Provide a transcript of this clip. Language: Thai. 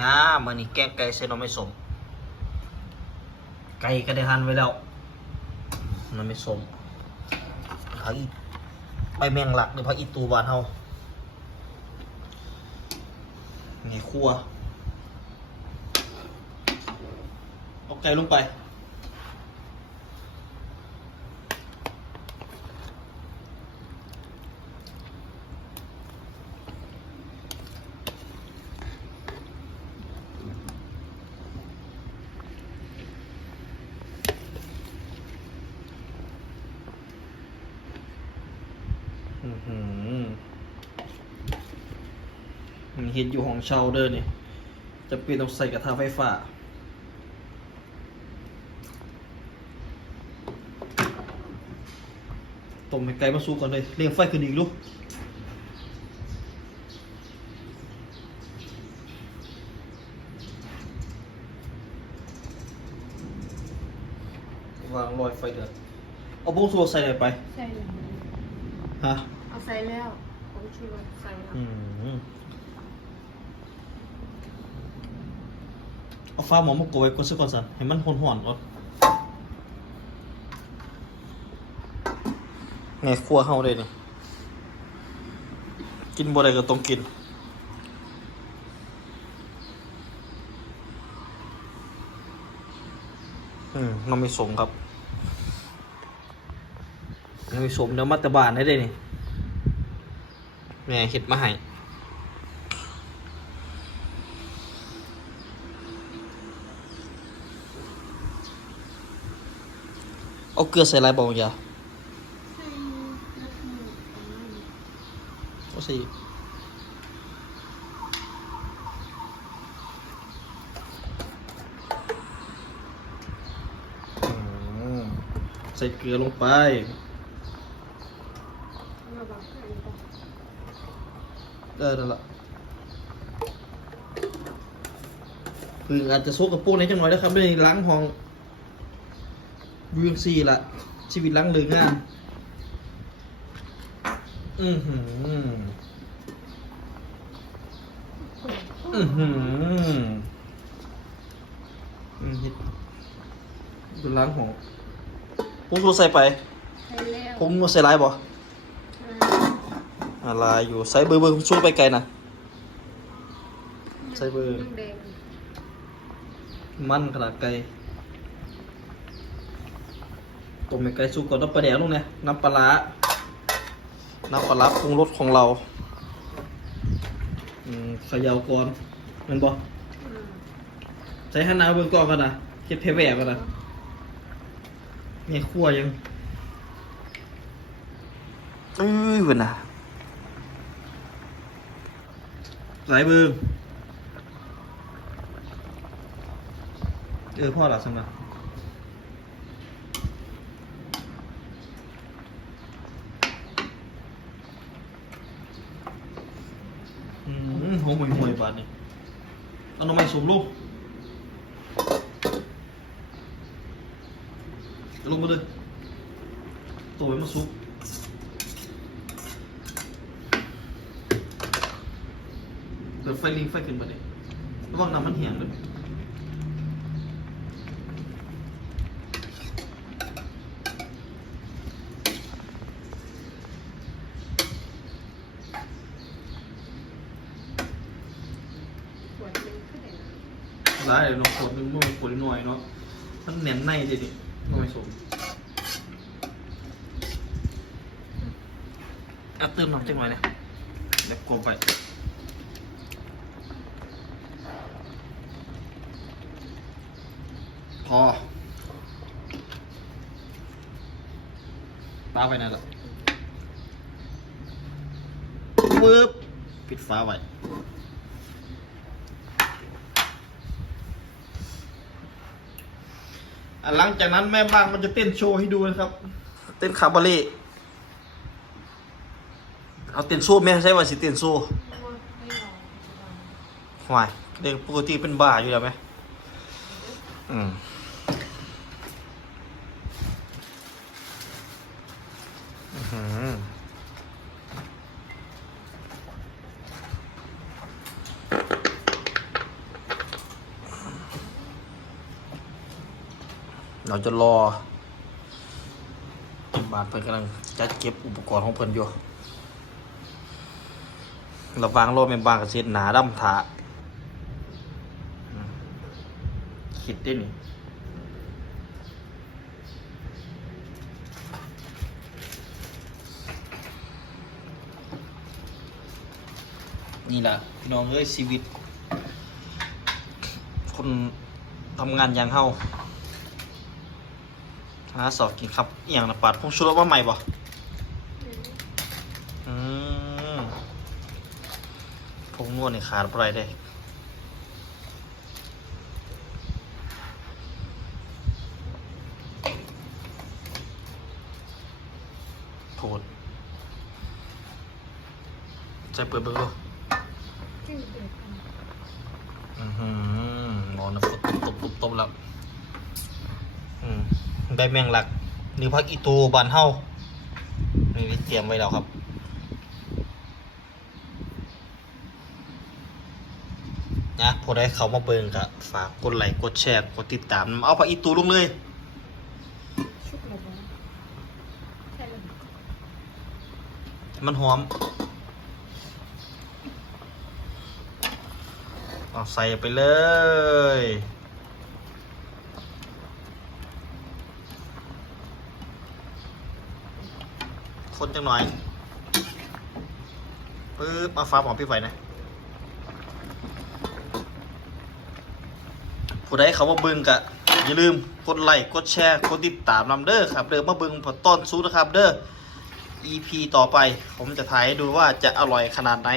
งามื่อนี้แกงไก่เส้นเราไม่สม ไก่ก็ได้หั่นไว้แล้วมันไม่สมพักอีไปแมงหลักหรือพักอีตูบานเฮานี่คั่วเอาไก่ลงไป มันเห็นอยู่ห้องเช่าเด้อนี่จะเปลี่ยนต้องใส่กระทะไฟฟ้าต้มให้ไก่มาสุกก่อนเลยเลี้ยงไฟขึ้นอีกลูกวางลอยไฟเดือดเอาบุ้งสัวใส่ไหนไป ใส่แล้วฮะ เอาใส่แล้วผมชูรสใส่แล้วอืมเอาฟ้าหมอมาโกยกดซะก่อนสันให้มันหอนๆก่อนไงครัวเฮาเลยนี่กินบ่ได้ก็ต้องกินอืมน้องไม่สมครับน้องไม่สมเดี๋ยวมาแตบานได้เลยนี่ แม่เห็ดมาให้เอาเกลือใส่ลายบองอย่าใส่แล้วก็ประมาณนี้เอาใส่อืมใส่เกลือลงไป มาบอกให้อันนี้ก่อนได้แล้วล่ะคืออาจจะโซกกับปูนในจังหน่อยนะครับด้วยล้างห้องวิวซีละชีวิตล้างเรืองานอือหืออือหืออืมเฮ็ดดูล้างห้องปุ้งตัวใส่ไป ใส่แล้วปุ้งตัวใส่ลายบ่ อะไรอยู่ใส่เบอร์เบอร์สู้ไปไกลนะใส่เบอร์ มันขนาดไกลต้มไปไกลสุกก่อนน้ำปลาแดกลงเนี่ยน้ำปลาน้ำปลาร้าปรุงรสของเราอืมขยาวก่อนแมันบออืมใช้ฮันนาเบื้องก่อนกันนะเฮ็ดเพแหวกันนะนี่คั่วยังเอ้ยเว้นน่ะ หลายเบิงเออพ่อหลับสำหรับอืมหอมห่วยห่วยบาดนี่เอาหน่อไม้สูงลูกลงมาเลยตัวไว้มาซุก ปิดไฟลิงไฟขึ้นมาเลยระวังน้ำมันเหี่ยงเลยหนึงก็ได้เดี๋ยวน้องขวดนึงมันขวดหน่อยเนาะมันแหนมในเด็ดดิหน่อยสมอะเติมน้ำจังหน่อยเนี่ยเดี๋ยวกลมไป พอป้าไปนั่นแหละปึ๊บปิดฟ้าไว้อะหลังจากนั้นแม่บ้านมันจะเต้นโชว์ให้ดูนะครับ เต้นคาบาเล่เอาเต้นโซ่แม่ใช่ว่าสิเต้นโซ่ไม่เอาไม่เอาห่วยเด็กปกติเป็นบ้าอยู่แล้วไหมอืม เราจะรอ บาทเพิ่นกำลังจัดเก็บอุปกรณ์ของเพิ่นอยู่ระวางรอบเป็นบางกระเซ็นหนาดำถาคิดได้นี่ นี่แหละพี่น้องเอ้ยชีวิต คนทำงานอย่างเฮาหาสอบกินครับอหย่างนะปัดพงชุรสมาใหม่บ่อืมพงนวดนี่ขาดบ่ไปได้โทษใจเปิดเบิ่งดูจืดเดื อือหือหมอนะฟุดตบตบตบตบแล้วอืมใบแมงลักนี่พักอีตูบานเฮานี่เตรียมไว้แล้วครับนะพอได้เขามาเบิงก็ฝากกดไลค์กดแชร์กดติดตามเอาพักอีตูลงเลยมันหอม เอาใส่ไปเลย คนจังหน่อยปึ๊บมาฟ้าหมพี่ไฟนะผู้ใดเขามาเบึงกะอย่าลืมกดไลค์กดแชร์กดติดตามนำเด้อครับเด้อมาเบึงพอต้นซูนะครับเด้อ EP ต่อไปผมจะถ่ายให้ดูว่าจะอร่อยขนาดไหน